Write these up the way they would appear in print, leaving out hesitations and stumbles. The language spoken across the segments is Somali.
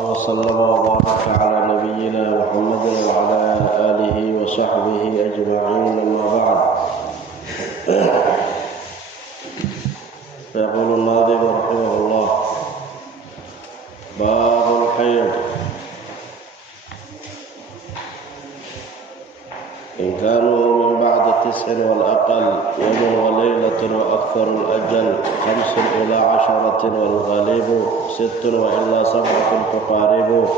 وسلم وبارك على نبينا محمد وعلى آله وصحبه أجمعين، أما بعد. فيقول الناظم رحمه الله: باب الحيض. إن كانوا من بعد 9 والأقل، يوم وليلة وأكثر الأجل 5 إلى 10 والغالب 6 وإلا 7 تقارب.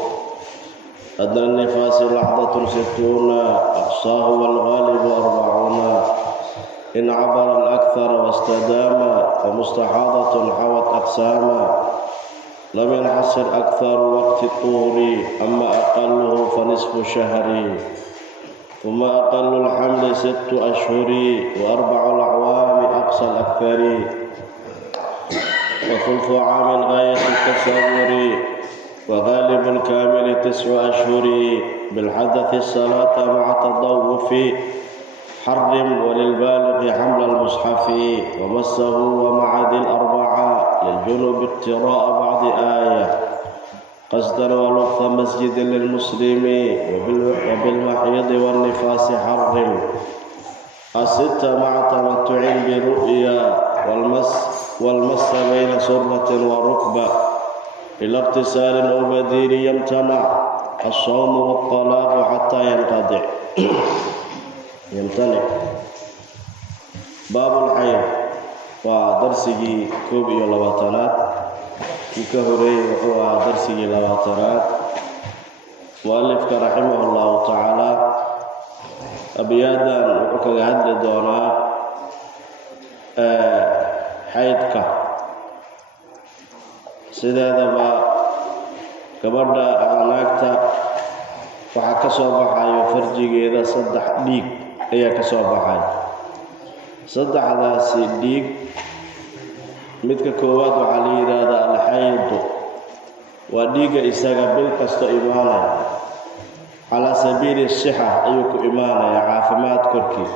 أدنى النفاس لحظة 60 أقصاه والغالب 40. إن عبر الأكثر واستدام فمستحاضة حوت أقساما. لم ينحصر أكثر وقت الطهر، أما أقله فنصف شهر. ثم أقل الحمل 6 أشهر، و4 الأعوام أقصى الأكثر. وثلث عام غاية التصور، وغالب الكامل 9 أشهر. بالحدث الصلاة مع تضوف، حرم وللبالغ حمل المصحف. ومسه ومع ذي الأربعة، للجنوب اقتراء بعض آية. قصدا ولطف مسجد للمسلم، وبالمحيض والنفاس حرم. 6 مع تمتع برؤيا، والمس بين سرة وركبة. إلى اغتسال أو بديل يمتنع، الصوم والطلاق حتى ينقطع. يمتنع. باب الحيض ودرسي كوب iyo labaatanaad kii ka horeeyay wuxuu ahaa darsigii 20aad. mu'alifka raximahullahu tacaala abiyaadan wuxuu kaga hadli doonaa xaydka. sideedaba gabadha ama naagta waxaa ka soo baxayo farjigeeda 3 dhiig ayaa ka soo baxay. 3daasi dhiig, midka koowaad waxaa la yidhaahdaa alxaydu, waa dhiigga isaga bil kasta imaanaya calaa sabiili sixa ayuu ku imaanaya, caafimaad korkii.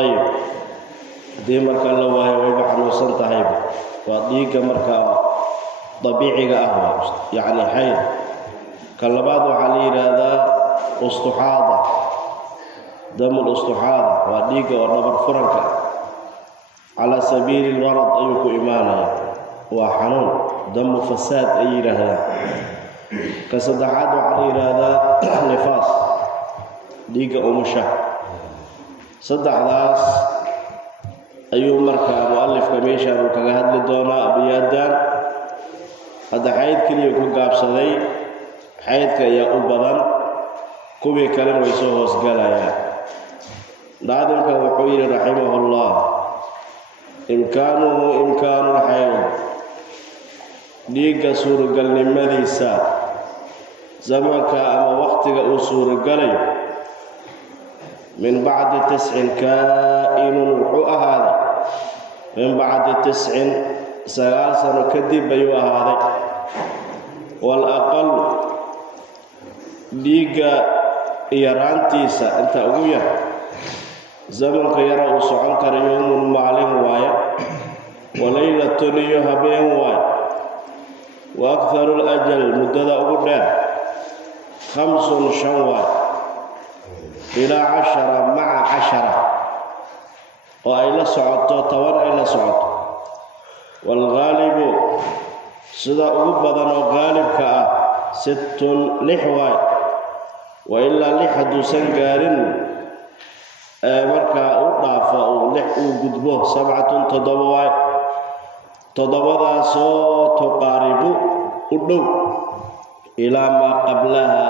ayib, haddii marka la waayo wayba xanuunsan tahayba, waa dhiigga markaa dabiiciga ah, yacni xayd. ka labaad waxaa la yidhaahdaa ustuxaada, damul ustuxaada, waa dhiigga oo dhabar furanka calaa sabiili lmarad ayuu ku imaanaya, waa xanuun, damu fasaad ay yidhaahdaan. ka saddexaad waxaa la yidhaahdaa nifaas, dhiigga umusha. 3daas ayuu markaa mu'alifka meeshaan uu kaga hadli doonaa abiyaadan. hadda xayd keliya ku gaabsaday, xaydka ayaa u badan, kuwii kalena way soo hoosgalayaan. naadimka wuxuu yidhi raximahullah: imkaanuhu imkaanu lxayd, dhiigga suuragalnimadiisa, zamanka ama waqtiga uu suuragalayo, min bacdi 9 kaa'inun wuxuu ahaaday, min bacdi 9 9 sano kadib ayuu ahaaday. wal-aqal, dhiigga yaraantiisa inta ugu yar, zamanka yara uu socon kara yowmun maalin waaye, walaylatun iyo habeen waaye. wa akharu lajal, muddada ugu dheer 5 5 waaye, ilaa 10 maca 10 oo ay la socoto 10 ay la socoto. waalghaalibu, sida ugu badan oo gaalibka ah 6 waaye, wa ilaa 6 hadduusan gaarin markaa u dhaafo uu gudbo 7 7 waaye. 7daasoo tuqaaribu u dhow ilaa maa qablaha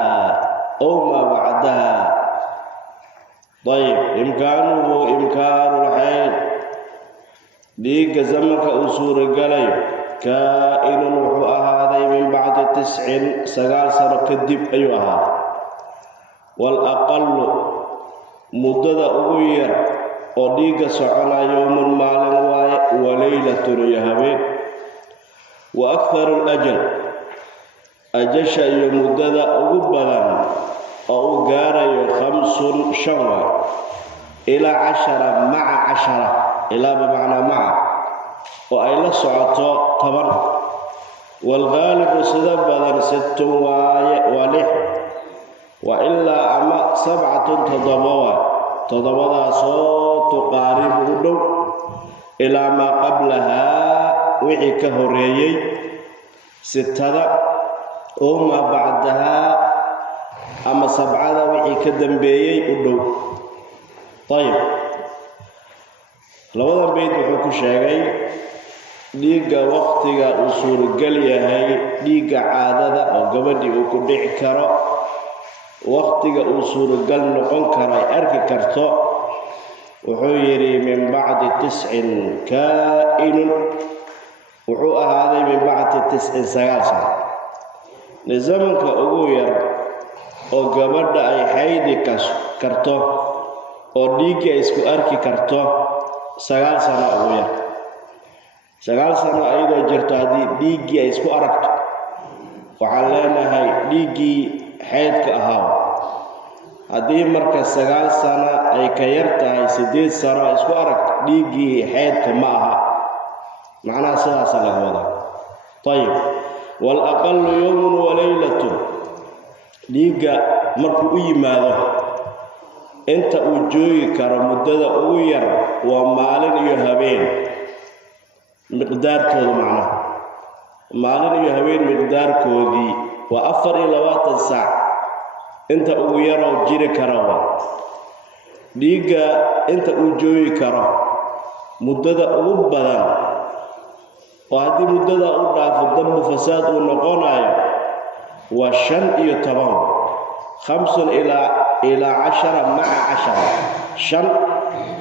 ow maa bacdaha. ayib, imkaanuhu imkaanu lxayd, dhiigga zamanka uu suuragalayo, kaa'inun wuxuu ahaaday min bacdi 9 9 sano kadib ayuu ahaaday. wal-aqalu, muddada ugu yar oo dhiigga socona yowmun maalin waaye, walaylatun iyo habeen. wa akharu lajal, ajasha iyo muddada ugu badan oo uu gaarayo 5 5 waaye, ilaa 10 maca 10, ilaa bimacnaa maca, oo ay la socoto 10. والغالب سدا بدن 6 ولح وإلا أما 7 تضبوا صوت قارب ودو إلى ما قبلها وحي كهريي 6 أو ما بعدها أما 7 وحي كدنبيي ودو طيب لوضع بيت وحكو شاقي dhiiga waqtiga uu suuragal yahay dhiiga caadada oo gabadhii uu ku dhici karo waqtiga uu suuragal noqon karo ay arki karto wuxuu yiri min bacdi 9 kaa'in wuxuu ahaaday min bacdi 9 sano nidaamka ugu yar oo gabadha ay xaydi karto oo dhiiga isku arki karto 9 sano ugu yar 9 sano ayadoo jirto haddii dhiiggii ay isku aragto waxaan leenahay dhiiggii xaydka ahaa haddii marka 9 sano ay ka yar tahay 8 sano ay isku aragto dhiiggii xaydka ma aha macnaha sidaas laga wadaa طيب والأقل يوم وليلة dhiigga markuu u yimaado inta uu joogi karo muddada ugu yar waa maalin iyo habeen مقدار معناه مالين يهوين مقدار كودي وأفر إلى 20 ساعة أنت أويرا وجيري كراوا ديجا أنت أوجوي كرا مدة أوبدا وهذه مدة أوبدا في الدم فساد ونقونايا والشن يتبان 5 إلى 10 مع 10 شن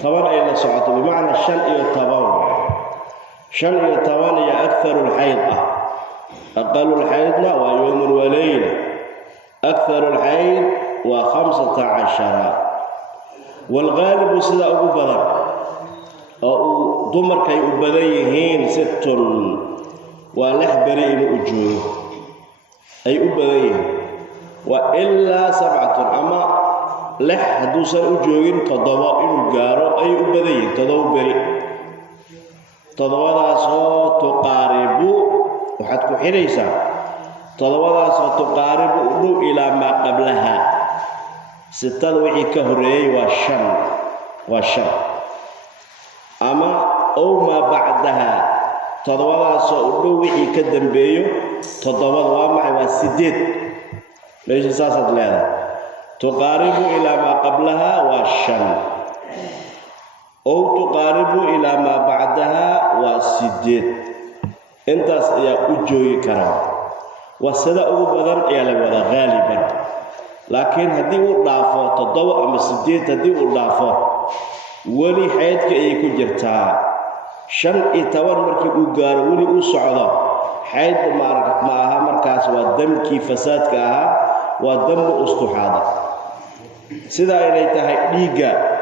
طبعا إلى ساعة بمعنى الشن يتبان 8 أكثر الحيض أقل الحيض ويوم وليلة أكثر الحيض و15 والغالب سيدا أبو بدر أو دمر كي أبديهين 6 ولح بريء أجوه أي أبديهين وإلا 7 أما لح دوسا أجوهين تضوائن الجارة أي أبديهين تضوء بريء todobadaasoo tuqaaribu waxaad ku xidhaysaa todobadaasoo tuqaaribu u dhow ilaa maa qablaha 6 wixii ka horeeyey waa 5 ama ow maa bacdaha todobadaasoo u dhow wixii ka dambeeyo 7 waa maxay waa 8 meesha saasaad leedahay tuqaaribu ilaa maa qablaha waa 5 أو تقارب إلى ما بعدها وسديد أنت يا أجوي كرام والسداء بدن يا لولا غالبا لكن هدي وضعفه تضوء أم سديد هدي وضعفه ولي حياتك أيكو جرتا شن إتوان مركب وجار ولي أسعدا حيد معها مركز والدم كيف فساد كها والدم أستحاضة سدا إلى تهديجا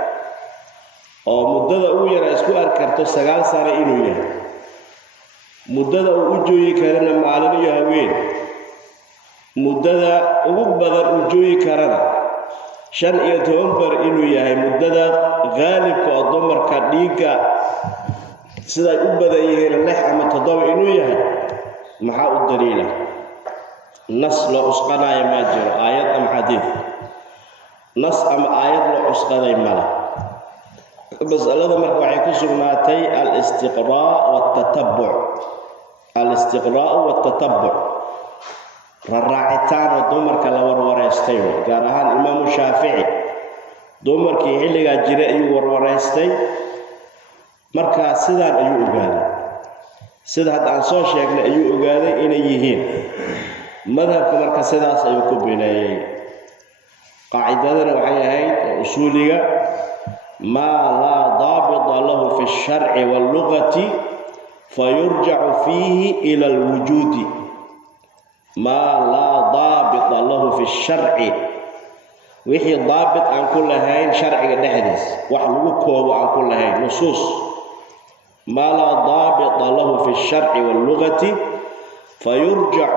oo muddada uu yar isku arkarto 9 sano inuu yahay muddada uu u joogi karana maalin iyo habeen muddada ugu badan uu joogi karana 15 bar inuu yahay muddada gaalibka oo dumarka dhiiga sida u badan yihiin 6 ama 7 inuu yahay maxaa u daliila nas la usqanaya ma jiro aayad ama xadiis nas ama aayad la usqaday mala مسألة مرة وحي سماتي الاستقراء والتتبع الراعتان ودمر كالور وريستي قالها الإمام الشافعي دمر كي حلقا جرائي وريستي مركا سيدان أيو أقالي سيدان عن سوشيك أيو أقالي إن يهين مذهب مركا سيدان أيو كبيني قاعدة وحي هاي أصولية ما لا ضابط له في الشرع واللغة فيرجع فيه إلى الوجود ما لا ضابط له في الشرع وحي ضابط عن كل هاي شرع الحديث وحلوكه عن كل هاي نصوص ما لا ضابط له في الشرع واللغة فيرجع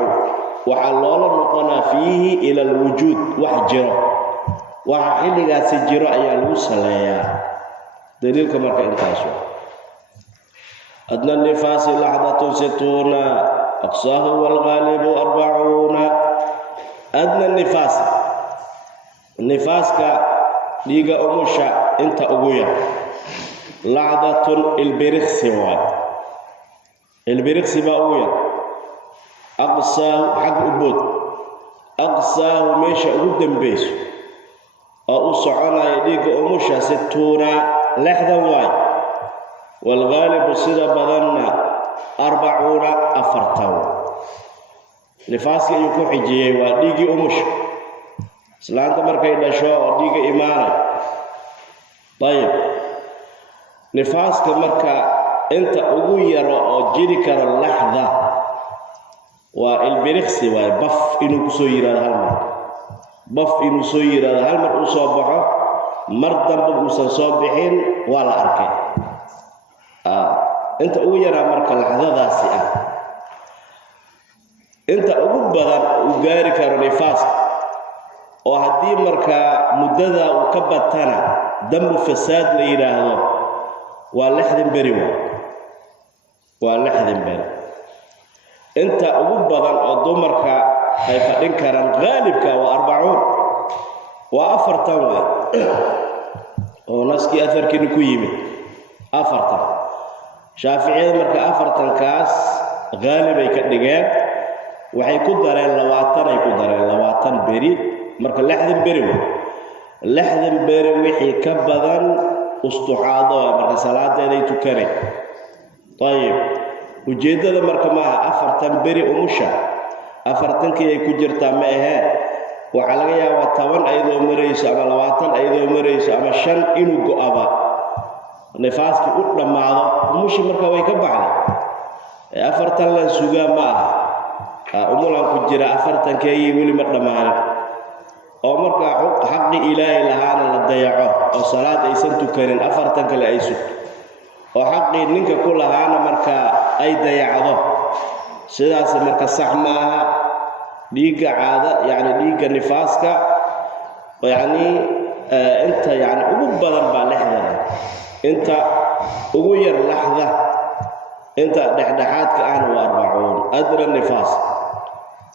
وحلال نقنا فيه إلى الوجود وحجره وحيلغا سجرو ayaa lagu saleeyaa daliilka marka intaas adna nifaas lahadatu situna أقصاه والغالب 40 أدنى النفاس كديغا أمشا انت أغويا لعضة البرخس بأغويا أقصاه حق أبود أقصاه ميشا أغدن بيسو أو سعنا يديغا أمشا 60 لحظة واي والغالب سيدا بدنا 40 أفرتاو نفاسك يكون حجيه وديغي أمش سلانتا مركي دشو وديغي إيمانا طيب نفاسك مركا انت أغير أو جيري كر اللحظة والبرخسي بف إنو كسويرا هالمر أصابعه مردن ببوسا صابحين ولا أركي انت أغير مركا اللحظة ذاسي انت أغبضا وغاري كر نفاسك oo hadii marka mudada uu ka batana dambu fasaad la yiraahdo waa 60 beri inta ugu badan oo dumarka ay fadhin karaan gaalibka waa 40 waa 40 oo naski afarkii ku yimid 40 shaafiiciyada marka 40 kaas gaalib ay ka dhigeen waxay ku dareen 20 beri marka 60 beri wixii ka badan ustuxaado marka salaadeeday tukanay طيب ujeedada marka ma 40 beri umusha 40kii ay ku jirtaa ma aha waxa laga yaabaa 10 ayadoo marayso ama 20 ayadoo marayso ama 5 inuu go'aba nifaaski u dhamaado umushi marka way ka baxday 40 la sugaa ma aha umulan ku jira 40kii wali ma dhamaanin oo marka xaqi ilaahay lahaana la dayaco oo salaad aysan tukanin 40 kale ay sugto oo xaqi ninka ku lahaana marka ay dayacdo sidaas marka sax maaha dhiiga caada yani dhiiga nifaaska yani inta yani ugu badan baa 60 inta ugu yar lahda inta dhexdhexaadka aan waa 40 adra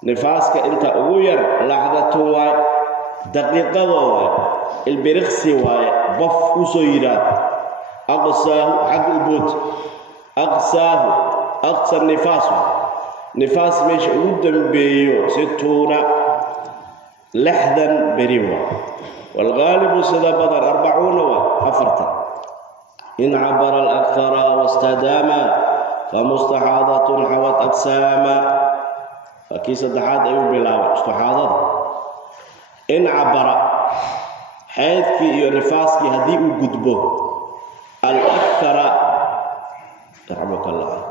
nifaaska inta ugu yar lahdatun waa daqiiqadooda البرخسي بف وسيرا أقصاه حق أبوت أقصاه أقصى نفاس مش ودن بيو 60 لحدا بريوة والغالب سدا بدر 40 وحفرتا إن عبر الأكثر واستدام فمستحاضة حوت أجساما فكيس الدحاد أيوب بلاوة استحاضة إن عبر حيث نفاسك هدي وجدبه الأكثر رحمك الله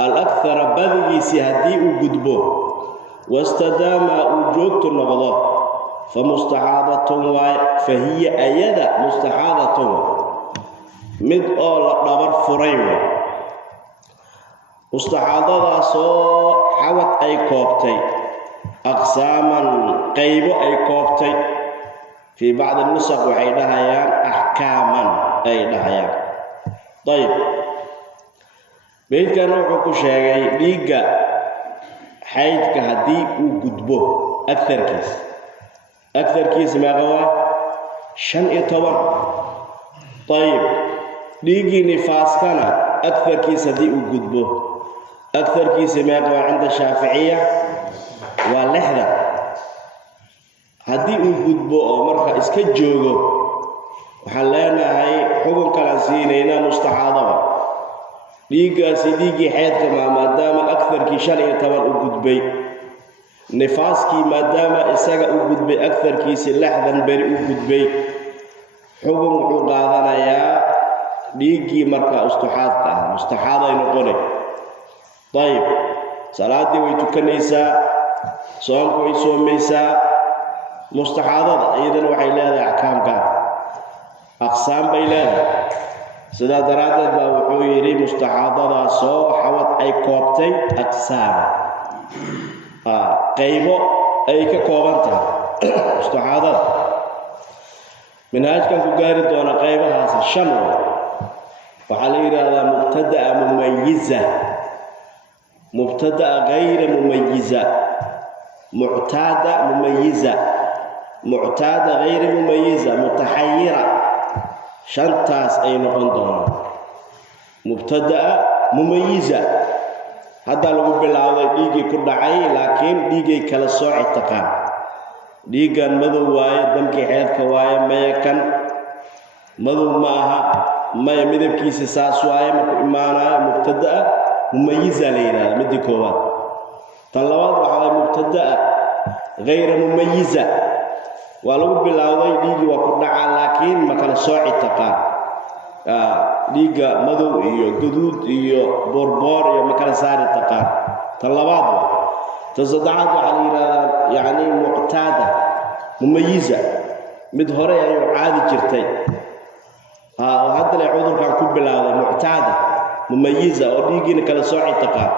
الأكثر بذي هدي وجدبه واستدام وجوت النغضة فمستحاضة فهي أيضا مستحاضة مد أول نبر فريوة مستحاضة سو حوت أي كوبتي أقساما قيب أي كوبتي في بعض النسخ وحي دهيان أحكاما أي دهيان طيب بيت كان وحكو شاقي ليقا حيث كهدي وقدبه أكثر كيس ما غوا شن طبعا طيب ليقي نفاس كان أكثر كيس هدي وقدبه أكثر كيس ما غوا عند الشافعية واللحظة هدي وجودبو أو مركا إسكت جوجو وحلانا هاي حكم كلاسينينا مستحاضة ليجا سيديجي حيث كما مادام أكثر كيشان يتوان وجودبي نفاسكي مادام إساق وجودبي أكثر كيس لحظا بري وجودبي حكم عقادنا يا ليجي مركا مستحاضة ينقوني طيب صلاة ويتكنيسا صومك ويسوميسا مستحاضة أيضا وحي لها أحكام كان أقسام بيلها سيدا درادة بوحويري مستحاضة سو حوت أي كوبتي أقسام قيبو أي كوبانتا مستحاضة من هاج كان كقاري دون قيبها الشنو وحالي هذا مبتدأ مميزة مبتدأ غير مميزة معتادة مميزة معتادة غير مميزة متحيرة شنتاس أي نقندون مبتدأ مميزة هذا لو بالعوض ديجي كل عين لكن ديجي كلا صاع تقام ديجا مذو واي دمك حياة كواي ما يكن مذو معها ما يمذب كيس ساس واي معنا مبتدأ مميزة لينا مدي كوات طلبات وعلى مبتدأ غير مميزة ولو بالعوض ديجي وكل عين لكن ما كلا صاع تقام dhiiga madow iyo guduud iyo borbor iyo makala saari taqaan talabaad tasaddaad waxa la yiraahdaa yaani muqtada mumayiza mid hore ay caadi jirtay hadda la cudurkan ku bilaawday muqtada mumayiza oo dhiigina kala sooci taqaan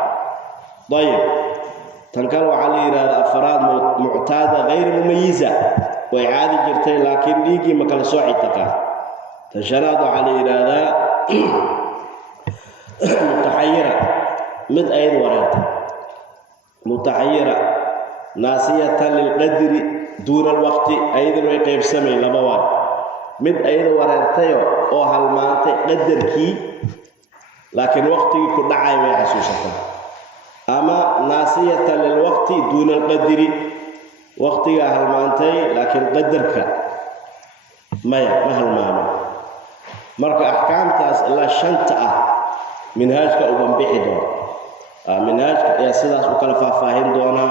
dayib tan kale waxa la yiraahdaa afraad muqtada غير mumayiza way caadi jirtay laakiin dhiigi ma kala sooci taqaan تشراد على هذا متحيرة مد أيضا ورد متحيرة ناسية للقدر دون الوقت أيضا ويقيب سمي لبوان مد أيضا ورد تيو أو هالمانت قدر كي لكن وقتي كل عايمة حسوسة أما ناسية للوقت دون القدر وقتي هالمانتي لكن قدرك ما هالمانو marka ahkaamtaas ila shanta minhaajka u banbixi doona minhaajka ayaa sidaas u kala faahfaahin doona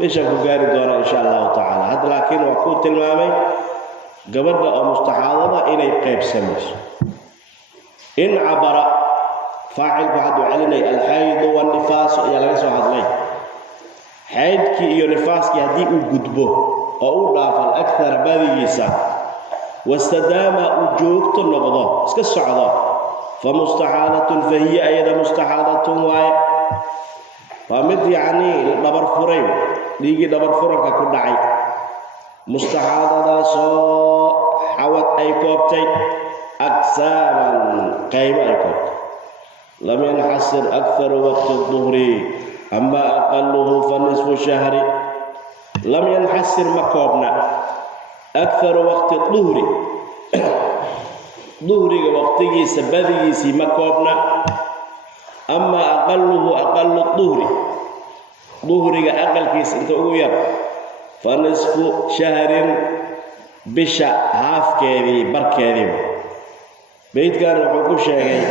meesha ku gaari doona insha Allah taala had laakiin waa ku tilmaamay gabadha oo mustahaadada inay qayb samayso in abara faa'il ba'du alinay al-hayd wa an-nifas ayaa laga soo hadlay haydki iyo nifaaski hadii uu gudbo oo uu dhaafo akthar badigiisa واستدام وجوكت النقضة اسكالسعودة فمستحاضة فهي أيضا مستحاضة واي فمد يعني دبر فرين ليجي دبر فرنك كل عي مستحاضة سو حوت أي كوبتي أقساما قيمة أي كوبت لم ينحصر أكثر وقت الظهر أما أقله فنصف الشهر لم ينحصر مكوبنا أكثر وقت الظهر ظهري وقتي سبدي مكوبنا أما أقله أقل الظهر ظهري أقل كيس أنت أوير فنصف شهر بشا هاف كذي بركذي بيت كان وحكو شيء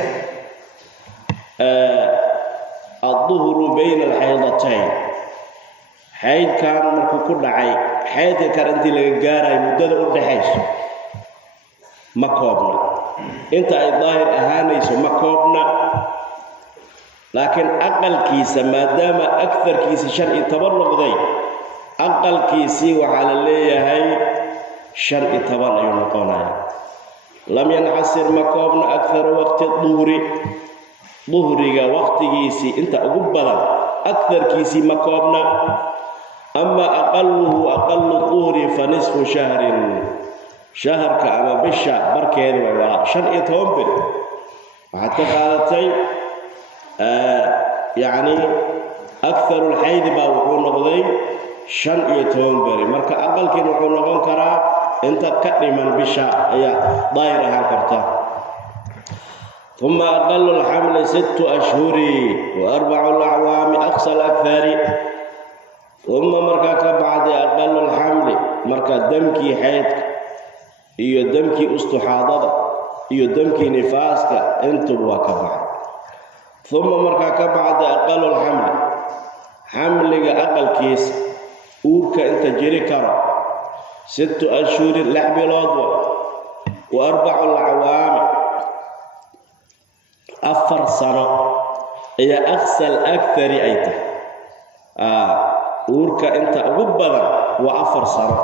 الظهر بين الحيضتين حيض كان مركو كل عي حيض كان انت لغا غاراي مدده u dhaxayso ma koobna inta ay daahir ahaanayso ma koobna laakiin aqalkiisa maadaama aktarkiisa 15 noqday aqalkiisi waxa la leeyahay 15 ayuu noqonayaa lam yanhasir ma koobna akthar waqti dhuhriga waqtigiisi inta ugu badan aktarkiisi ma koobna أما أقله أقل الظهر فنصف شهر كأما بشا بركين ويولا شرعي تومبل حتى قالتي يعني أكثر الحيض باوحون نقضي شرعي تومبل مركا أقل كي نحون نقون كرا انت كرما بشا أي ضائرها كرتا ثم أقل الحمل 6 أشهر و4 الأعوام أقصى الأكثر ثم مركا كبعد أقل الحمل مركا دمكي حياتك إيو دمكي استحاضة إيو دمكي نفاسك انتو وكبعد ثم مركا كبعد أقل الحمل حملك أقل كيس أورك انت جري كرا 6 أشهر لحب الوضوء و4 العوام أفر سنة هي أقصى الأكثر أيته أورك أنت أغبضا وأفر سنة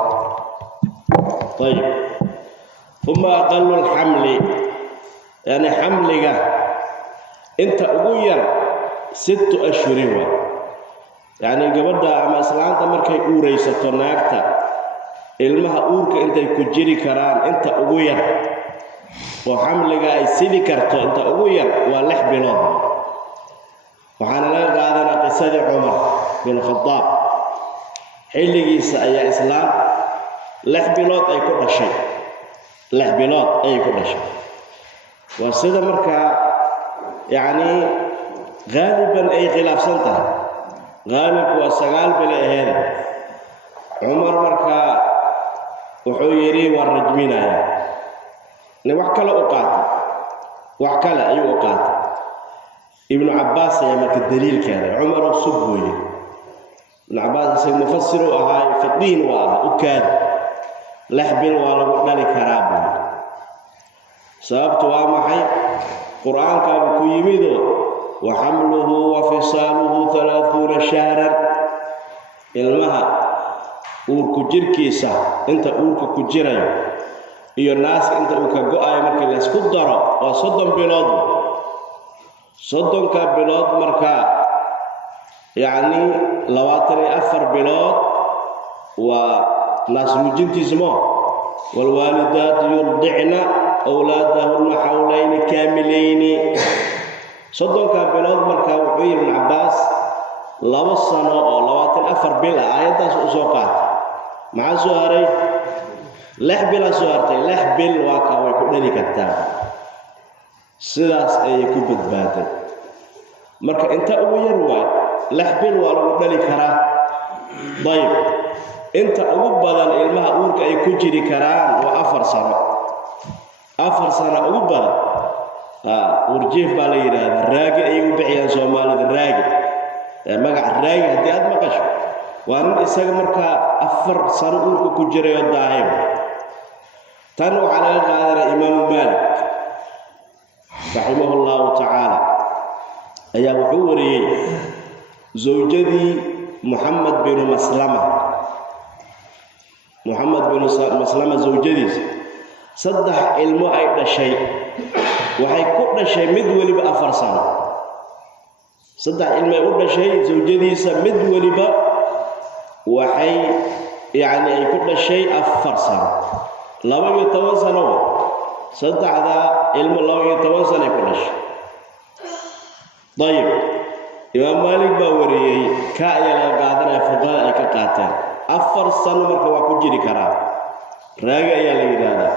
طيب ثم أقل الحمل يعني حملك أنت أغير 6 أشهر يعني قبل أما إسلامك مركي أوريسة ناكتا ilmaha uurka intay ku jiri karaan inta ugu yar oo xamliga ay sidi karto inta ugu yar waa 6 bilood waxaana laga qaadanaa qisadii cumar bin khadaab xilligiisa ayaa islaam 6 bilood ay ku dhashay 6 bilood ay ku dhashay waa sida markaa yacni غالبا ay khilaafsan tahay غالب waa 9 bilo aheed cumar markaa wuxuu yiri war rajminaya ne wax kale u qaatay wax kale ayuu u qaatay ibn Abbas ayaa marka daliil keenay cumar oo subuuye ibn Abbas say mufassir u ahaa fadhiin waa u kaad 6 bil waa lagu dhali karaa buu sababtu waa maxay quraanka ku yimido wa hamluhu wa fisaluhu 30 shahran ilmaha uurku jirkiisa inta uurku ku jirayo iyo naas inta uu ka go'ay markii la isku daro waa 30 bilood 30 ka bilood marka yani 24 bilood waa naas mujintismo wal walidat yurdi'na awladahunna hawlayn kamilayn 30 ka bilood marka wuxuu ibn Abbas 2 sano oo 24 bil aayadaas u soo qaatay maxaa soo haray 6 bil soo hartay 6 bil waa ka way ku dhali kartaa sidaas ay ku badbaaday marka inta ugu yar waa 6 bil waa lagu dhali karaa dayib inta ugu badan ilmaha uurka ay ku jiri karaan waa 4 sano 4 sano ugu badan urjiif baa la yiraahdaa raagi ay u bixiyaan Soomaalida raagi magac raagi hadii aad maqasho waa in isaga marka 4 sano uurka ku jirayo daahib tan waxa laga qaadanaa Imam Malik rahimahullahu ta'ala ayaa wuxuu wariyay zawjadii Muhammad bin Maslama zawjadiisa 3 ilmo ay dhashay waxay ku dhashay mid waliba 4 sano 3 ilmo ay u dhashay zawjadiisa mid waliba waxay yani ay ku dhashay 4 sano 12 sano saddexda ilmo 12 sano ku dhashay dayib Imam Malik baa wariyay ka ayaa laga qaadanaya fuqaha ay ka qaateen 4 sano marka waa ku jiri karaa raaga ayaa la yiraahdaa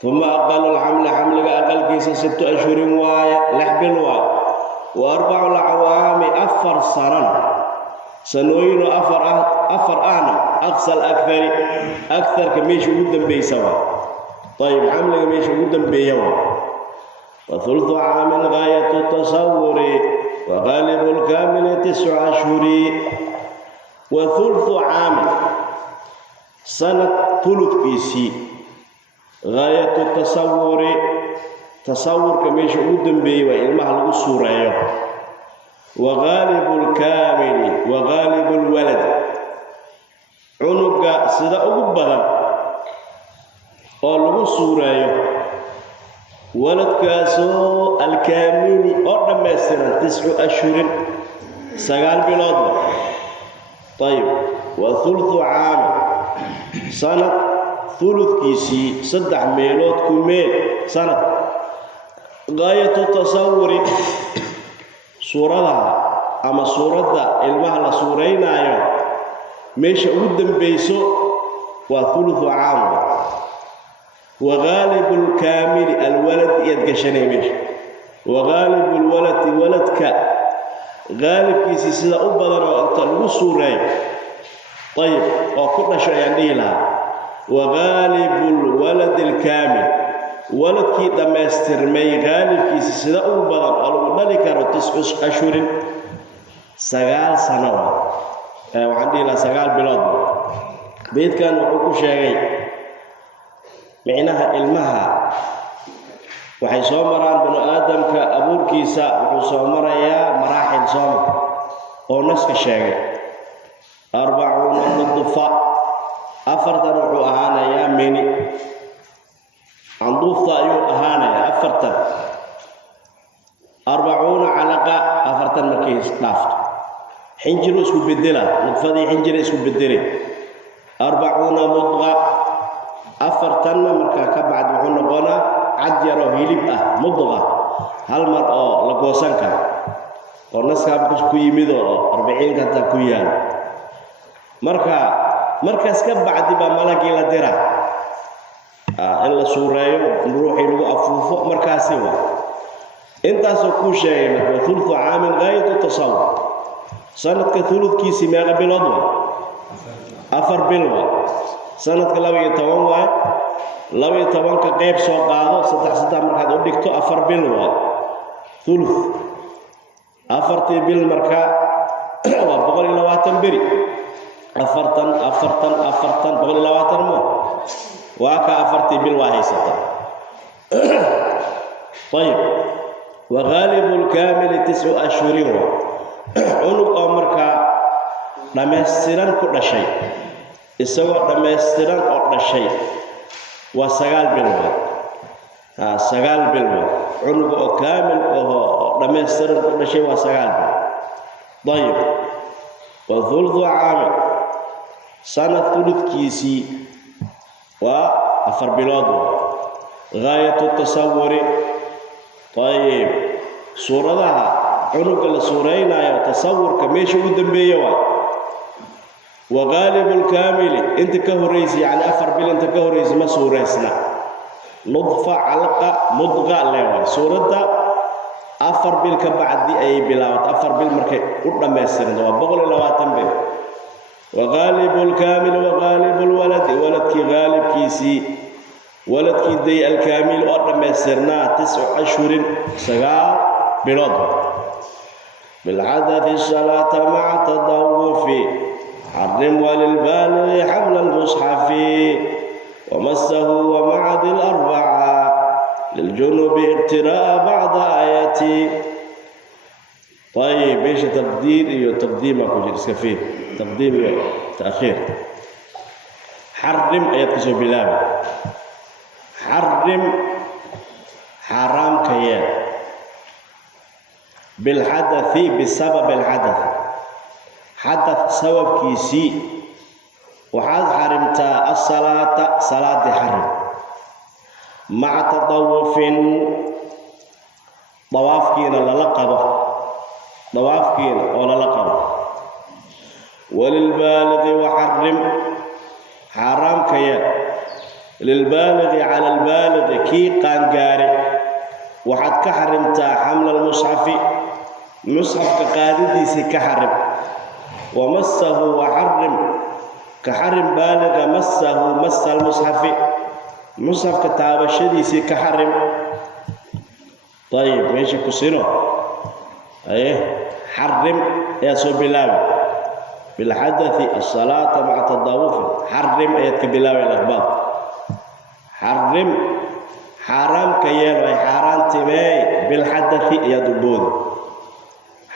ثم أقل الحمل حملك أقل كيسا 6 أشهر وايا لحبل وايا و4 العوام أفر سنن سنوين أفر أنا أقصى الأكثر أكثر كميش قدام بيسوا طيب حملك ميش قدام بيوا وثلث عام غاية التصور وغالب الكامل 9 أشهر وثلث عام سنة ثلث كيسي غاية التصور كميش قدام بيوا إلمها لغو سوريو وغالب الكامل وغالب الولد عنق سيدا أقبضا ولغو سوريو ولد كاسو الكامل أردم يسرا 9 أشهر 9 بلاد طيب وثلث عام سنة ثلث كيسي 3 ميلود كميل سنة غاية التصور suurada ama suurada ilmaha la suureynayo meesha ugu dambayso waa thuluthu aam wa ghalibul kamil alwalad yadgashanay meesha wa ghalibul waladka ghalibkiisa sida u badan oo inta lagu suuray طيب oo ku dhashay ayaan dhihi lahaa wa ghalibul waladil kamil waladkii dhamaystirmay gaalibkiisa sida ugu badan oo lagu dhali karo 9 ashhur 9 sano waxaan dhihi lahaa 9 bilood beedkan wuxuu ku sheegay micnaha ilmaha waxay soo maraan bani aadamka abuurkiisa wuxuu soo marayaa maraaxil soo oo naska sheegay 40 nudfa afartan wuxuu ahaanayaa mini عندوفتا أيوه أهانا أفرتن 40 علقة أفرتن مركز نافت حنجر اسكو بدلا نطفدي حنجر اسكو بدري 40 مضغة أفرتن مركا كبعد وحنا قنا عجرو هيلب مضغة هل مرأة لقوسنك oo naskaab ku yimid oo 40 ka ku yaal markaas ka bacdi ba malagii la dira in la suureeyo ruuxii lagu afuufo markaasi waa intaasoo ku sheegay marka thulthu aamin gaayatu tasawwur sanadka thulthkiisi meeqa bilood waa 4 bilood sanadka 12 waa 12 ka qayb soo qaado saddex markaad u dhigto 4 bilood thuluth 4 bil marka waa 120 beri 40 120 mo waa ka 4 bil waa haysata طيب وغالب الكامل 9 أشهر عنق marka dhameystiran ku dhashay isagoo dhameystiran oo dhashay waa 9 bilood 9 bilood عنق oo kaamil oo dhameystiran ku dhashay waa 9 bilood طيب وثلث عام سنة ثلثكيسي و4 bilood غاية التصور طيب suuradaha cunuga la suureynayo tasawurka meesha ugu dambeeyo waa gaalibul kaamil inta ka horeysi yani 4 bil inta ka horeysi ma suureysna nudfa alqa mudqa leeyahay suurada 4 bil ka bacdi ay bilaawad 4 bil markay u dhameystirno waa 120 bil وغالب الكامل وغالب الولد ولدكي غالب كيسي ولدكي دي الكامل ودميسرنا 9 أشهر 9 bilood بالعدد الصلاة مع تضوف حرم وللبالغ حمل المصحف ومسه ومع ذي الأربعة للجنوب اقتراء بعض آياتي طيب ايش تقدير تقديم اكو اسكفين تقديم تاخير حرم ايات كسو بلاد حرم حرام كيان بالحدث بسبب الحدث حدث سبب كيسي وحاد حرمت الصلاة صلاة حرم مع تطوف طواف كينا للقبه طوافكين ولا لقب وللبالغ وحرم حرام كيا للبالغ على البالغ كي قانقاري وحد كحرمت حمل المصحف مصحف كقاددي كحرم ومسه وحرم كحرم بالغ مسه مس المصحف مصحف كتابشدي كحرم طيب ماشي كسينو حرم يا سبيلاوي بالحدث الصلاة مع تضوف حرم ايات كبلاوي الأخبار حرم حرام كيال وحرام تمي بالحدث يا دبود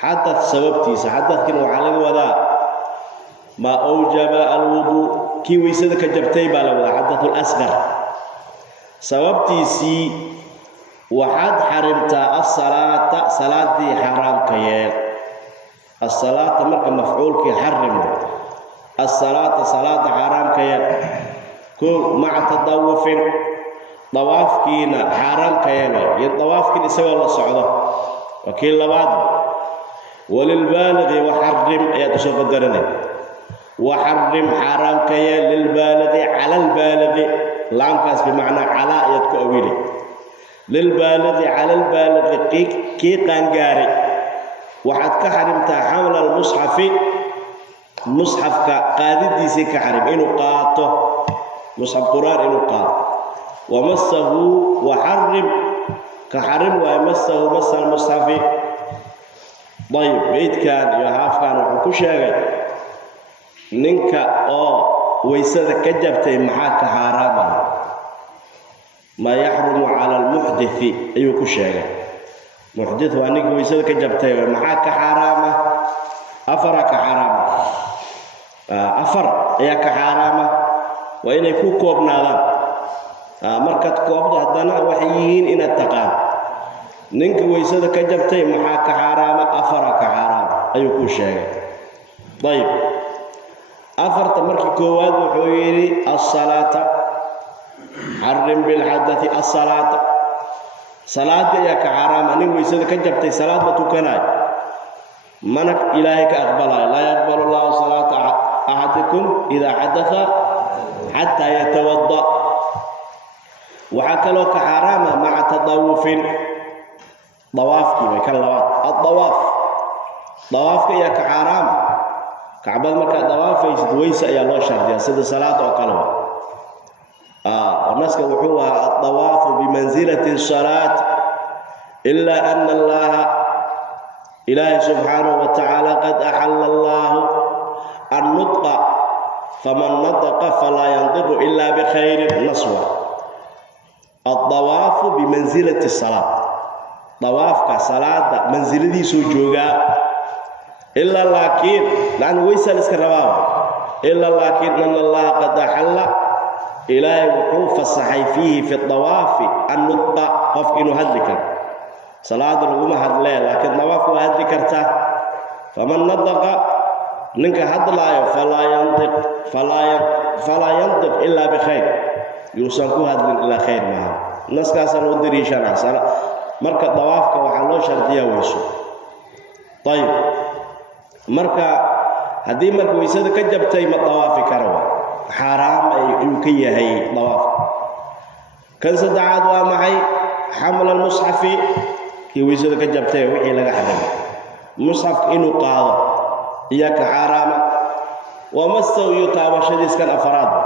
حدث سببتي حدث كنو على الوضاء ما أوجب الوضوء كي ويسدك جبتي بالوضاء حدث الأصغر سببتي سي وحد حرمت الصلاة صلاة دي حرام كيال الصلاة مركب مفعول كي حرم الصلاة صلاة حرام كيال كو مع تضوف طواف كينا حرام كيال يطواف كينا سوى الله صعوده وكيل لبعض وللبالغ وحرم يا تشوف الدرني وحرم حرام كيال للبالغ على البالغ لام كاس بمعنى على يدكو أويلي للبالغ على البالغ كي قانقاري وحد كحرمت حمل المصحف مصحف قاددي سي كحرم إنه قاطه مصحف قرآن إنه قاط ومسه وحرم كحرم ومسه مس المصحف طيب بيت كان يهاف كان وحكو شاغي ننكا ويسادة كجبتي معاك حراما ما يحرم على المحدث أيوك الشيء محدث وأنك ويسدك جبتي معاك حرامة أفرك حرامة أفر إياك حرامة وإن يكون كوبنا ذا مركز كوب هدنا وحيين إن التقام ننك ويسدك جبتي معاك حرامة أفرك حرامة أيوك الشيء طيب أفرت مركز كواد وحويري الصلاة حرم بالحدث الصلاة صلاة يا كحرام أني ويسد كجبتي صلاة بتوكناي منك إلهك أقبل لا يقبل الله صلاة أحدكم إذا حدث حتى يتوضأ وعكلوك حرامة مع تطوف طواف كما كان الطواف طواف يا كحرام كعبد مركا طواف ويس يا الله شرط يا سيد صلاة وقلوة الناس وحوها الطواف بمنزلة الصلاة إلا أن الله إلهي سبحانه وتعالى قد أحل الله النطق فمن نطق فلا ينطق إلا بخير نصوى الطواف بمنزلة الصلاة طواف كصلاة منزلة سجوغا إلا لكن لأنه ويسا لسكرباب إلا لكن أن الله قد أحل إلهي وقوف الصحي فيه في الطواف النطق قف إنه هدلك صلاة الغمى هدلين لكن طواف هدلكرته فمن نطق ننك هدلايو فلا ينطق إلا بخير يوصنكو هدلين إلى خير معه الناس كاسا ودري شرع صلاة مركا طوافك وحلو شرطية ويسو طيب مركا هدي مركا ويساد كجبتي ما طوافي كروا حرام يمكن هي طواف كان سدعاد ومعي حمل المصحف كي ويساد كجبتي وحي لغا حرم مصحف إنو قاضى إياك حرام ومستو يتابشديس كان أفراد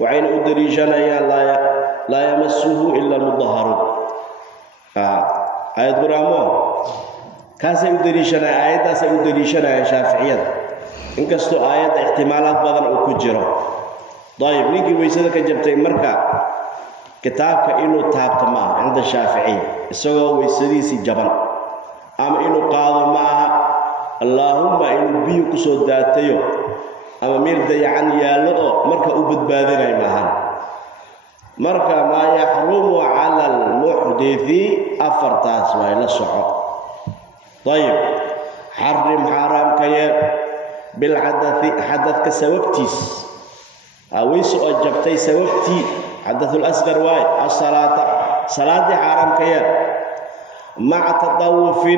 وعين أدريجنا لا يمسه إلا المطهرون آيات برامو كاسي أدريشنا آيات سي أدريشنا يا شافعية إنكستو آيات احتمالات بدن أو كجرو طيب نيجي ويسدك جبتي مركا كتابك إنه تابت معه عند الشافعي السوى ويسديسي جبن أما إنه قاضي معها اللهم إنه بيو كسو داتيو أما مير ديعان يالو مركا أبد بادنا معها مركا ما يحرم على المحدث أفرتاس وإلى الصحة طيب حرام كير بالحدث حدث كسوبتيس أويس أجبتي سوبتي حدث الأصغر واي صلاة حرام كير مع تطوف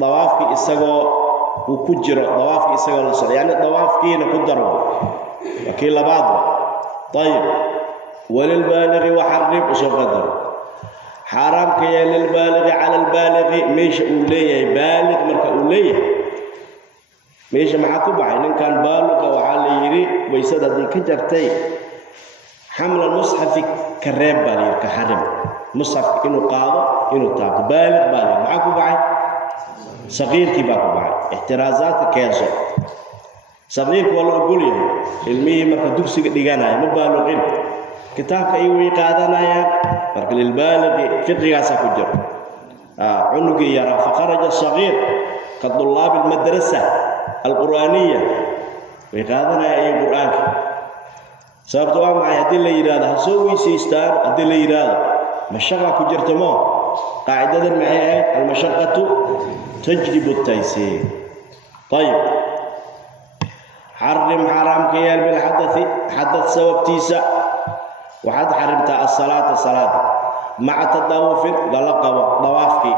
ضوافك إسقو وكجر ضوافك إسقو للصلاة يعني ضوافك نقدره وكيل بعض طيب وللبالغ وحرم وصغدر حرام كيا للبالغ على البالغ مش أوليه بالغ مركا أوليه مش معكم بعين إن كان بالغ وعلى يري ويسد هذه كجرتي حمل المصحف كريب بالغ كحرم مصحف إنه قاضي إنه تاب بالغ معكم بعين صغير كباكم بعين احترازات كيسو صغير ولا أقول المية مركا دبسي ديجانا مبالغين كتابك أيوة قادنا يا فرق للبالغ فقه سكجر عنق يرى فخرج الصغير كطلاب المدرسة القرآنية وقادنا أي قرآن سبتوا مع هذه الإرادة سوي سيستان هذه الإرادة مشقة كجرتمو قاعدة معي المشقة تجلب التيسير طيب حرام كيال بالحدث حدث سبب تيسا وحد حرمت الصلاة مع تطوف للقب ضوافك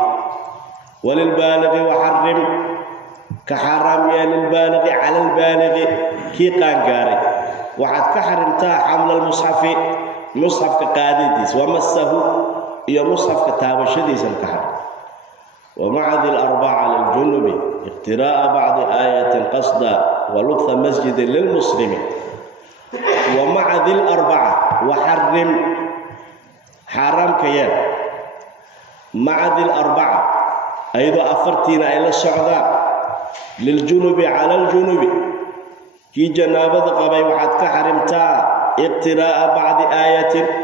وللبالغ وحرم كحرام يا للبالغ على البالغ كي قانقاري وحد كحرمتها حمل المصحف مصحف كقاديديس ومسه يا مصحف كتابشديس الكحرم ومع ذي الأربعة للجنب اقتراء بعض آية قصدا ولطف مسجد للمسلمين ومع ذي الأربعة وحرم حرام كيان مع ذي الأربعة أيضا أفرتنا إلى السعوداء للجنوب على الجنوب كي جنابة قبي وحد كحرمتا اقتراء بعض آية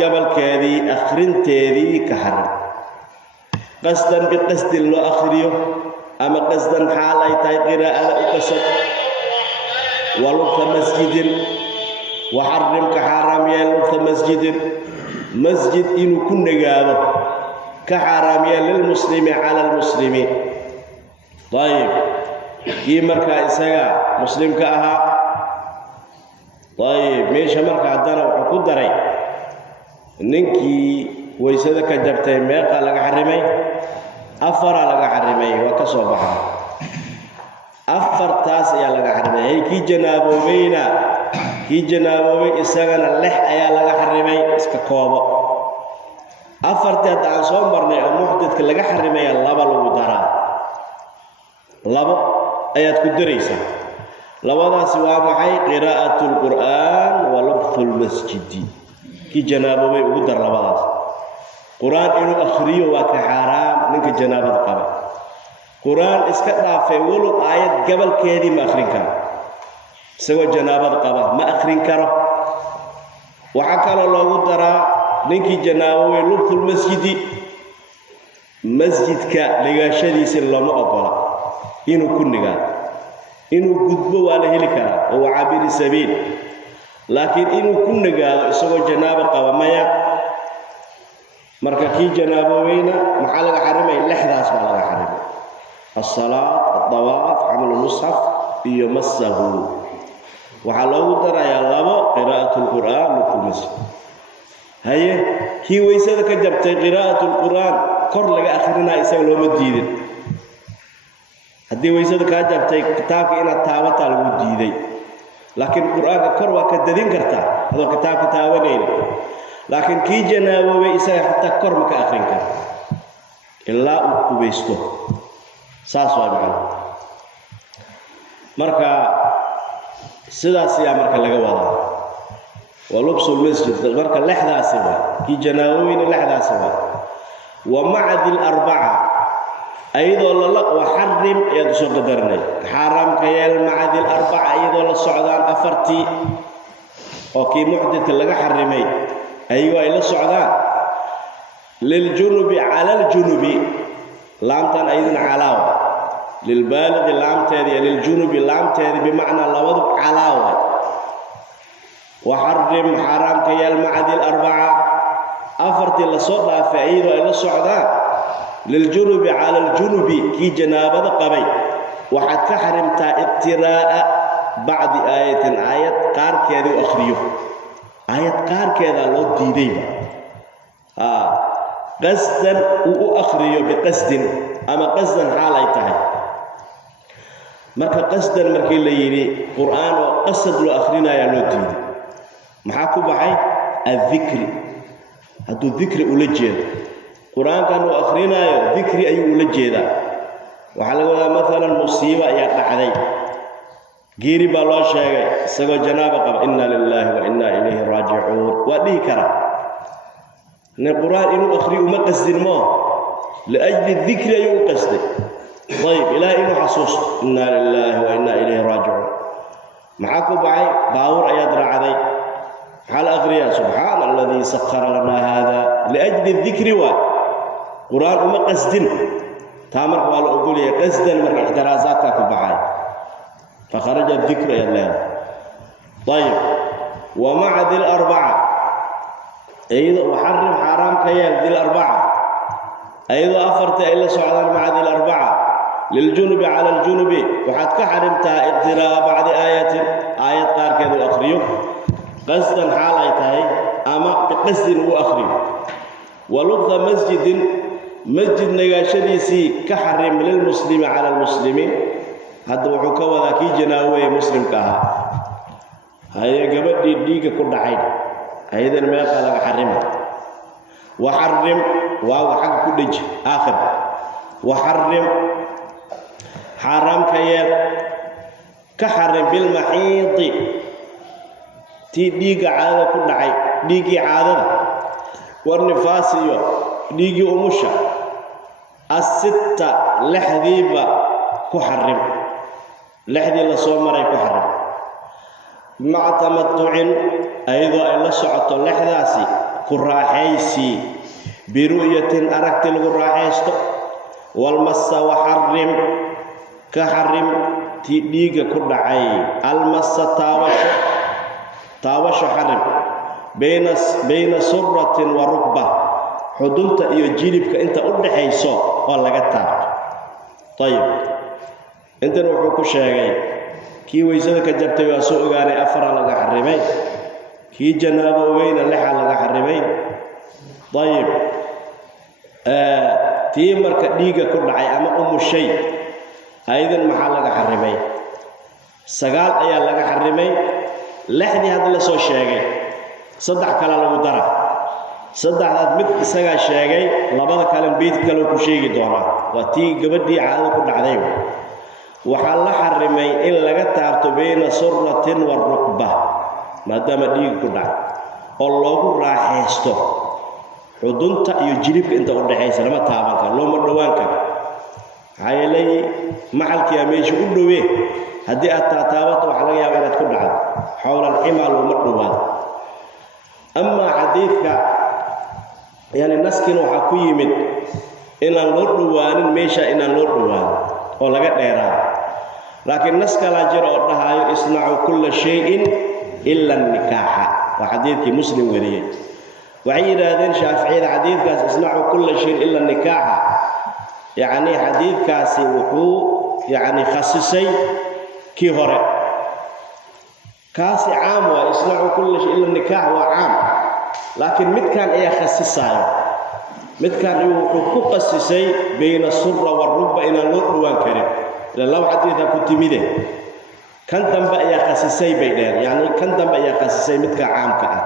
قبل كذي أخرين تذي كحرم قصدا بقصد الله أخريه أما قصدا حالي قراءة أقصد ولطف مسجد وحرم كحرام يا لطف مسجد إنه كنا قاله كحرام يا للمسلم على المسلمين طيب كي مركا إساقا مسلم كأها طيب ميشا مركا عدانا وحكو دري ننكي ويسادك جبتين ميقا لك حرمي afara laga xarimay waa ka soo baxay afartaas ayaa laga xarimay kii janaaboobay isagana lix ayaa laga xarimay iska koobo afartaad aan soo marnay oo muxdadka laga xarimay laba lagu daraa laba ayaad ku daraysaa labadaas waa maxay qiraa'atul qur'aan wa labthul masjidi kii janaaboobay ugu dar labadaas qur'aan inuu akhriyo waa ka xaraam ninka janaabada qaba qur'aan iska dhaafay walow aayad gabalkeedii ma akhrin karo isagoo janaabada qaba ma akhrin karo waxaa kaloo loogu daraa ninkii janaabowey lubtul masjidka ligaashadiisa lama ogola inuu ku nigaa inuu gudbo waa la heli karaa oo cabiri sabiil laakiin inuu ku nigaado isagoo janaabo qaba maya marka kii janaaboweyna maxaa laga xarimay lixdaas baa laga xarimay الصلاة الطواف حمل المصحف iyo masahu waxa loogu darayaa labo qiraa'atul qur'aan ku masjid haye kii weysada ka jabtay qiraa'atul qur'aan kor laga akhrinaa isaga looma diidin haddii weysada ka jabtay kitaabka inaad taabataa lagu diiday laakiin qur'aanka kor waa ka dadin kartaa adoo kitaabka taabanayna laakiin kii janaaboobay isaga xataa kor ma ka akhrin karo ilaa uu qubaysto saas waa macna marka sidaas ayaa marka laga wadaa waa lubsul masjid marka lixdaas waa kii janaaweyna lixdaas waa wa macdil arba'a ayadoo la xarim ee soo qadarnay xaramka yeel macdil arba'a ayadoo la socdaan afartii oo kii muxdadka laga xarimay ayagoo ay la socdaan lil junubi ala al junubi laamtan ayadina calaawa للبالغ لامتدي للجنوب لامتدي بمعنى لوض علاوه وحرم حرام كيال معدي الاربعه افرت لصودا فايدو الى سعودان للجنوب على الجنوب كي جنابه قبي وحد كحرمتا ابتراء بعد ايه قار كيدو اخريو ايه قار كيدا لو ديدي قصدا واخريو بقصد اما قصدا حاليتها marka qasdan markii la yiri quraan oo qasad loo akhrinayo loo diiday maxaa ku baxay adhikri haduu dhikri ula jeedo quraankan uu akhrinayo dhikri ayuu ula jeedaa waxa laga wadaa midalan musiiba ayaa dhacday geeri baa loo sheegay isagoo janaaba qaba inna lillahi wa inna ilayhi raaji'uun waa dhii kara ne quraan inuu akhriyo ma qasdin ma laajli dhikri ayuu qasday طيب إلهي إنه حصوص إنا لله وإنا إليه راجعون معاكم بعي باور أياد رعدي حال أغرياء سبحان الذي سخر لنا هذا لأجل الذكر قرآن أم قصد تامر قوال أقول يا قصدا من احترازاتك بعي فخرج الذكر يا الله طيب ومع ذي الأربعة أيضا وحرم حرام كيال ذي الأربعة أيضا أفرت إلا سعودان مع ذي الأربعة للجنوب على الجنوب وحد كحرمتها ابتراء بعد آية قار كذا أخريو قصدا حاليتها أما بقصد وأخريو ولفظ مسجد نجاشديسي كحرم للمسلم على المسلمين هذا وحكوا ذاكي جناوي مسلم كها هاي قبل ديك كل عين أيضا ما قال حرمها وحرم واو حق كل آخر وحرم حرام كيال كحرم بالمحيط تي ديق عادة كل عين ديقي عادة والنفاسية ديقي أمشا الستة لحذيبة كحرم لحذي لصومري كحرم مع تمتع أيضا إلا سعط لحذاسي كراحيسي برؤية أركت الغراحيستو والمسا وحرم كحرم تيديق كدعي المسا تاوش حرم بين سرة وركبة حدنت إيو جيلبك انت أدحيسو والله قتاب طيب انت نوحوكو شاقي كي ويسادك جبت يواسوء غاني أفرا لغا حرمين كي جنابه وين اللحى لغا حرمين طيب tii marka dhiiga ku dhacay ama umushay aydan maxaa laga xarimay sagaal ayaa laga xarimay lixdii hadda la soo sheegay saddex kale lagu dara saddexdaad mid isaga sheegay labada kale beed kale ku sheegi doona waa tii gabadhii caado ku dhacday waxa la xarimay in laga taabto bayna surratin wa rukba maadaama dhiig ku dhacay oo loogu raaxaysto xudunta iyo jilibka inta u dhaxaysa lama taaban karo looma dhawaan karo hay'lay maxalkii meesha u dhawee haddii aad taabato waxa laga yaabaa inaad ku dhacdo xawla al-himal looma dhawaan ama xadiidka yani naskin waxa ku yimid inaan loo dhawaanin meesha inaan loo dhawaan oo laga dheeraa laakiin naska la jiro oo dhahayo isna'u kull shay'in illa an-nikah wa xadiidkii muslim wariyay waxay yiraahdeen shaafiiciyada xadiidkaas isna'u kull shay'in illa an-nikah yani xadiidkaasi wuxuu yani khasisay kii hore kaasi caam waa isna'u kull shay'in illa an-nikah wa caam laakiin midkan ayaa khasisayo midkan wuxuu ku qasisay bayna surra wa rubba inaan loo dhawaan karin laba xadiidka ku timide kan dambe ayaa khasisay bay dheen yani kan dambe ayaa khasisay midka caamka ah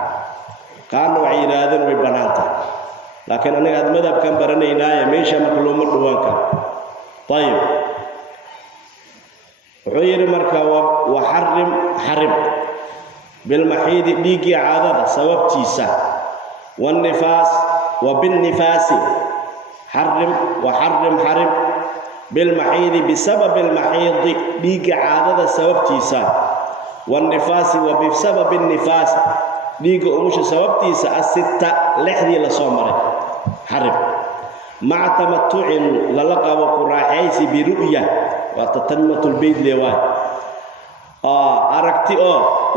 qaarna waxay yiraahdeen way banaanta laakiin anaga madhabkan baranaynaa meesha marka looma dhawaan karo tayib wuxuu yiri marka wa harim bil mahid dhiigi caadada sababtiisa wan nifaas wa bin nifaasi harim بالمحيض بسبب المحيض ديك عادة سببتيسا والنفاس وبسبب النفاس ديك أمش سببتيسا الستة لحدي لصومري حرب مع تمتع للقى وقراحيس برؤية وتتمة البيت لواي أركتي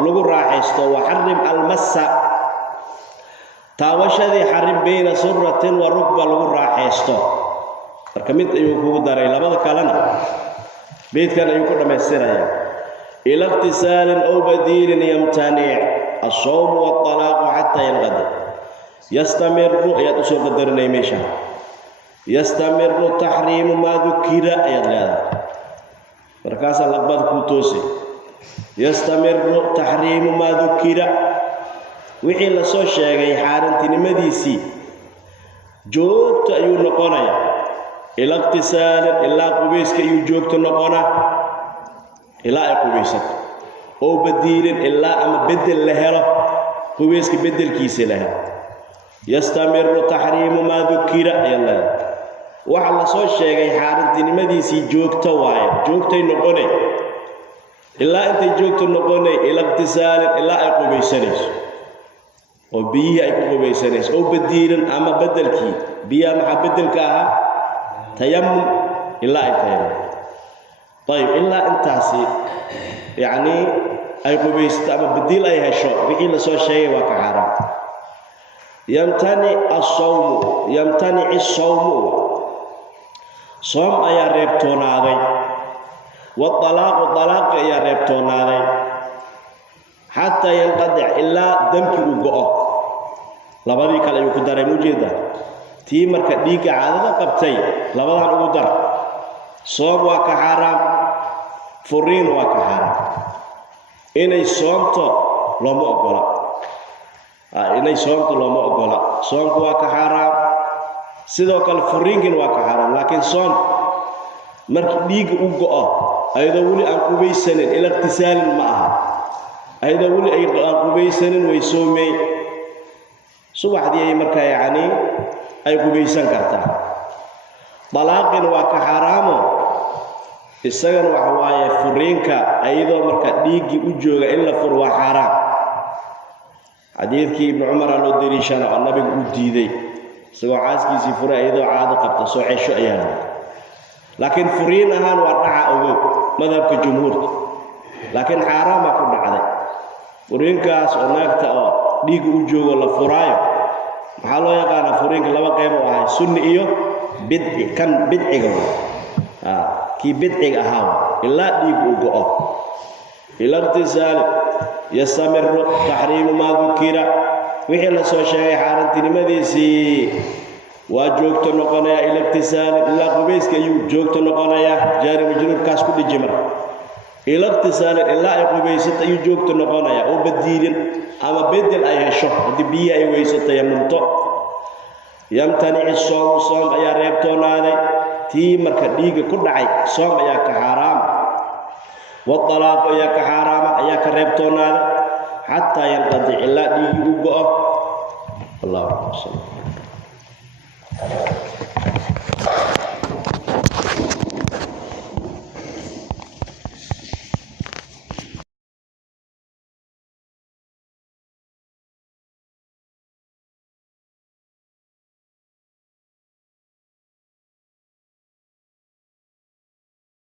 لغو راحيستو وحرم المسا تاوشدي حرم بين سرة وركبة لغو راحيستو kamid ayuu kugu daray labada kalena beedkan ayuu ku dhameystiraya ila ikhtisaalin aw badilin yamtani' as-sawm wa at-talaq hatta yanqadi yastamirru ayat usoo qadarnay meesha yastamirru tahrim ma dhukira ayat leeda markaas laqbad ku toosay yastamirru tahrim ma dhukira wixii la soo sheegay xaarantinimadiisii joogto ayuu noqonaya إلى اغتسال إلا قبيسك يجوك تنقونا إلا قبيسك أو بديل إلا أما بدل لها قبيسك بدل كيس لها يستمر تحريم ما ذكر يلا وحلا صوت شيء حارنتني مديسي جوك تواي جوك تنقوني إلا أنت جوك تنقوني إلى اغتسال إلا قبيسنيس أو بيا قبيسنيس أو بديل أما بدل كي بيا مع بدل كها تيمم إلا تيمم طيب إلا أنتاسي يعني أي قبيست أما بديل أي هالشيء بقي لسوا شيء وكحرام يمتنع الصوم صوم أي ريبتون هذا والطلاق أي ريبتون هذا حتى ينقطع إلا دمك وقوه لبدي كلا يقدر موجودا tii marka dhiiga caadada qabtay labadan ugu dar soob waa ka xaraam furiin waa ka xaraam inay soomto looma ogola soomku waa ka xaraam sidoo kale furiinkin waa ka xaraam laakiin soom markii dhiiga u go'o ayadoo weli aan qubaysanin ila ikhtisaalin ma aha ayadoo weli aan qubaysanin way soomay subaxdii marka yani ay qubaysan kartaa talaaqin waa ka xaraamo isagana waxa waaye furiinka ayadoo marka dhiigi u jooga in la fur waa xaraam xadiidkii ibn umar loo diriishana oo nabigu u diiday isagoo caaskiisii furay ayadoo caado qabta soo cesho ayaa laakiin furiin ahaan waa dhaca ogow madhabka jumhuurta laakiin xaraam ku dhacday furiinkaas oo naagta oo dhiigi u jooga la furaayo maxaa loo yaqaana furiinka laba qayb oo ah sunni iyo bidci kan bidciga kii bidciga ahaa ilaa dhiig u go'o ila ikhtisaal yastamirru tahriim ma dhukira wixii la soo sheegay xaarantinimadiisii وجوكت نقنايا إلى اغتسال إلا قبيسك أيو جوكت نقنايا جاري مجرور كاس كل جمر إلى اغتسال إلا قبيست أيو جوكت نقنايا وبديل أما بدل أي شهر دبيا أي ويست يمنطق يمتنع الصوم صوم أيا ريبتوناني تي مركا ديغا كدعي صوم أيا كحرام والطلاق أيا كحرام أيا كريبتوناني حتى ينقضي إلا ديغي أبقى الله أكبر.